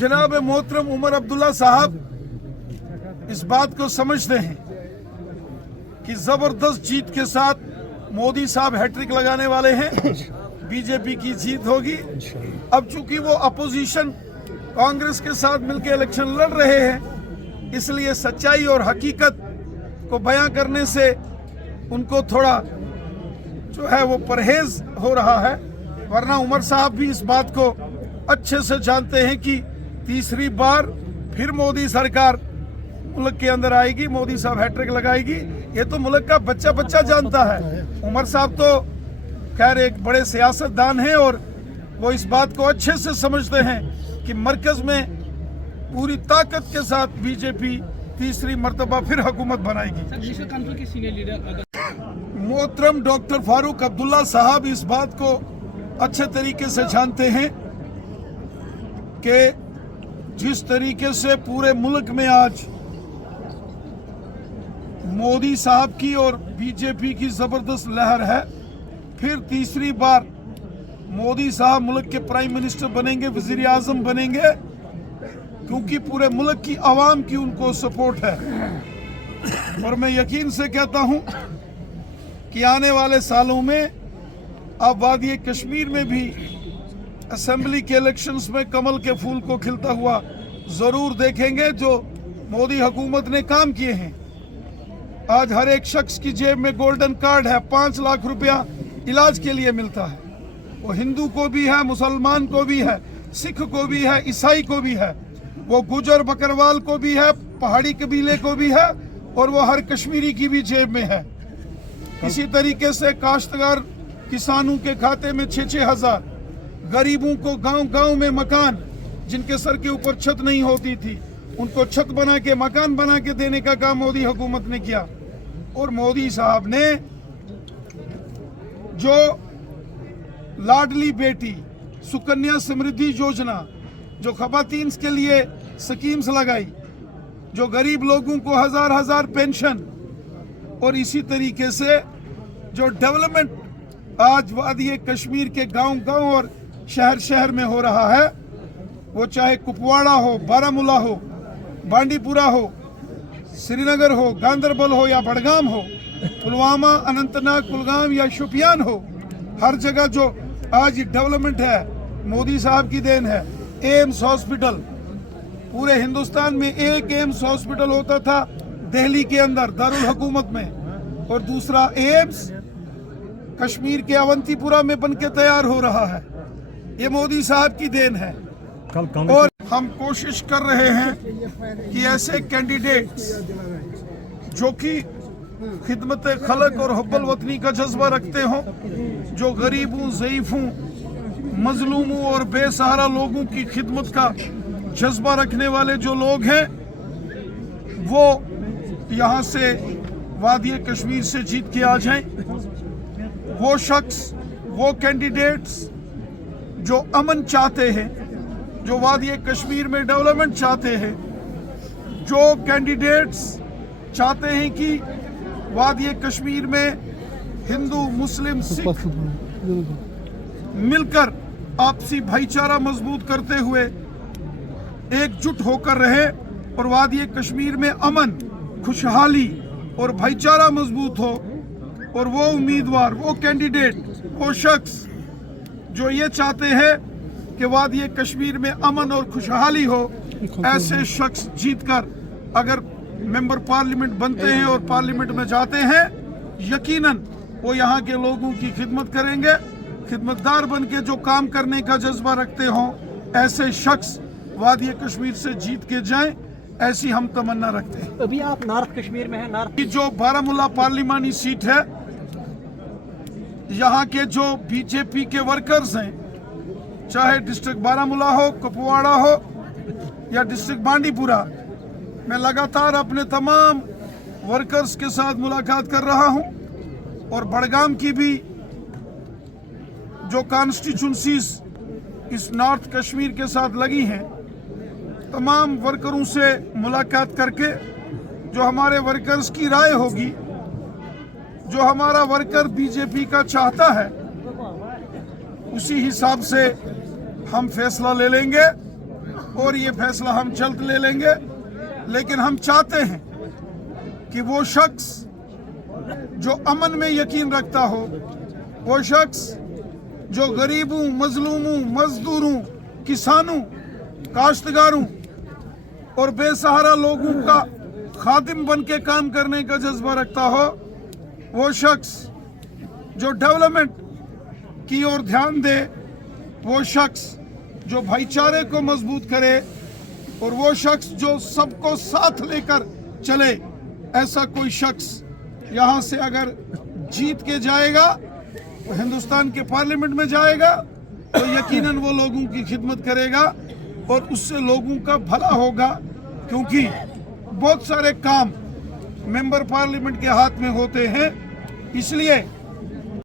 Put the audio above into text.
जनाब मोहतरम उमर अब्दुल्ला साहब इस बात को समझते हैं कि जबरदस्त जीत के साथ मोदी साहब हैट्रिक लगाने वाले हैं, बीजेपी की जीत होगी। अब चूंकि वो अपोजिशन कांग्रेस के साथ मिलकर इलेक्शन लड़ रहे हैं, इसलिए सच्चाई और हकीकत को बयां करने से उनको थोड़ा जो है वो परहेज हो रहा है, वरना उमर साहब भी इस बात को अच्छे से जानते हैं कि तीसरी बार फिर मोदी सरकार मुल्क के अंदर आएगी, मोदी साहब हैट्रिक लगाएगी। ये तो मुल्क का बच्चा बच्चा जानता है। उमर साहब तो खैर एक बड़े सियासतदान हैं और वो इस बात को अच्छे से समझते हैं कि मरकज में पूरी ताकत के साथ बीजेपी तीसरी मर्तबा फिर हुकूमत बनाएगी। मोहतरम डॉक्टर फारूक अब्दुल्ला साहब इस बात को अच्छे तरीके से जानते हैं कि जिस तरीके से पूरे मुल्क में आज मोदी साहब की और बीजेपी की जबरदस्त लहर है, फिर तीसरी बार मोदी साहब मुल्क के प्राइम मिनिस्टर बनेंगे, वजीर आजम बनेंगे, क्योंकि पूरे मुल्क की आवाम की उनको सपोर्ट है। और मैं यकीन से कहता हूं कि आने वाले सालों में आप वादी कश्मीर में भी असेंबली के इलेक्शंस में कमल के फूल को खिलता हुआ जरूर देखेंगे, जो मोदी हुकूमत ने काम किए हैं। आज हर एक शख्स की जेब में गोल्डन कार्ड है, 5 लाख रुपया इलाज के लिए मिलता है। वो हिंदू को भी है, मुसलमान को भी है, सिख को भी है, ईसाई को भी है, वो गुजर बकरवाल को भी है, पहाड़ी कबीले को भी है, और वो हर कश्मीरी की भी जेब में है। इसी तरीके से काश्तकार किसानों के खाते में 6-6 हज़ार, गरीबों को गांव-गांव में मकान, जिनके सर के ऊपर छत नहीं होती थी, उनको छत बना के मकान बना के देने का काम मोदी हुकूमत ने किया। और मोदी साहब ने जो लाडली बेटी सुकन्या समृद्धि योजना, जो खवातीन के लिए स्कीम्स लगाई, जो गरीब लोगों को हजार पेंशन, और इसी तरीके से जो डेवलपमेंट आज वादी कश्मीर के गांव-गांव और शहर में हो रहा है, वो चाहे कुपवाड़ा हो, बारामूला हो, बांडीपुरा हो, श्रीनगर हो, गांदरबल हो या बड़गाम हो, पुलवामा, अनंतनाग, कुलगाम या शोपियान हो, हर जगह जो आज डेवलपमेंट है मोदी साहब की देन है। एम्स हॉस्पिटल, पूरे हिंदुस्तान में एक एम्स हॉस्पिटल होता था दिल्ली के अंदर दारुल हुकूमत में, और दूसरा एम्स कश्मीर के अवंतीपुरा में बनके तैयार हो रहा है। ये मोदी साहब की देन है। और हम कोशिश कर रहे हैं कि ऐसे कैंडिडेट्स जो कि खिदमत खलक और हुब्बुल वतनी का जज्बा रखते हों, जो गरीबों, ज़ईफ़ों, मजलूमों और बेसहारा लोगों की खिदमत का जज्बा रखने वाले जो लोग हैं, वो यहाँ से वादी कश्मीर से जीत के आ जाएं। वो शख्स, वो कैंडिडेट्स जो अमन चाहते हैं, जो वादी कश्मीर में डेवलपमेंट चाहते हैं, जो कैंडिडेट्स चाहते हैं कि वादी कश्मीर में हिंदू, मुस्लिम, सिख मिलकर आपसी भाईचारा मजबूत करते हुए एकजुट होकर रहे और वादी कश्मीर में अमन, खुशहाली और भाईचारा मजबूत हो, और वो उम्मीदवार, वो कैंडिडेट, वो शख्स जो ये चाहते हैं कि वादी कश्मीर में अमन और खुशहाली हो, ऐसे शख्स जीतकर अगर मेंबर पार्लियामेंट बनते हैं और पार्लियामेंट में जाते हैं, यकीनन वो यहाँ के लोगों की खिदमत करेंगे। खिदमतदार बन के जो काम करने का जज्बा रखते हों, ऐसे शख्स वादी कश्मीर से जीत के जाएं, ऐसी हम तमन्ना रखते हैं। अभी आप नॉर्थ कश्मीर में हैं। नॉर्थ जो बारामूला पार्लिमानी सीट है, यहाँ के जो बीजेपी के वर्कर्स हैं, चाहे डिस्ट्रिक्ट बारामूला हो, कुपवाड़ा हो या डिस्ट्रिक्ट बांडीपुरा, मैं लगातार अपने तमाम वर्कर्स के साथ मुलाकात कर रहा हूं, और बड़गाम की भी जो कॉन्स्टिट्यूंसीज इस नॉर्थ कश्मीर के साथ लगी हैं, तमाम वर्करों से मुलाकात करके जो हमारे वर्कर्स की राय होगी, जो हमारा वर्कर बीजेपी का चाहता है, उसी हिसाब से हम फैसला ले लेंगे। اور یہ فیصلہ ہم جلد لے لیں گے، لیکن ہم چاہتے ہیں کہ وہ شخص جو امن میں یقین رکھتا ہو، وہ شخص جو غریبوں، مظلوموں، مزدوروں، کسانوں، کاشتکاروں اور بے سہارا لوگوں کا خادم بن کے کام کرنے کا جذبہ رکھتا ہو، وہ شخص جو ڈیولپمنٹ کی اور دھیان دے، وہ شخص جو بھائی چارے کو مضبوط کرے، اور وہ شخص جو سب کو ساتھ لے کر چلے، ایسا کوئی شخص یہاں سے اگر جیت کے جائے گا، ہندوستان کے پارلیمنٹ میں جائے گا، تو یقیناً وہ لوگوں کی خدمت کرے گا اور اس سے لوگوں کا بھلا ہوگا، کیونکہ بہت سارے کام ممبر پارلیمنٹ کے ہاتھ میں ہوتے ہیں۔ اس لیے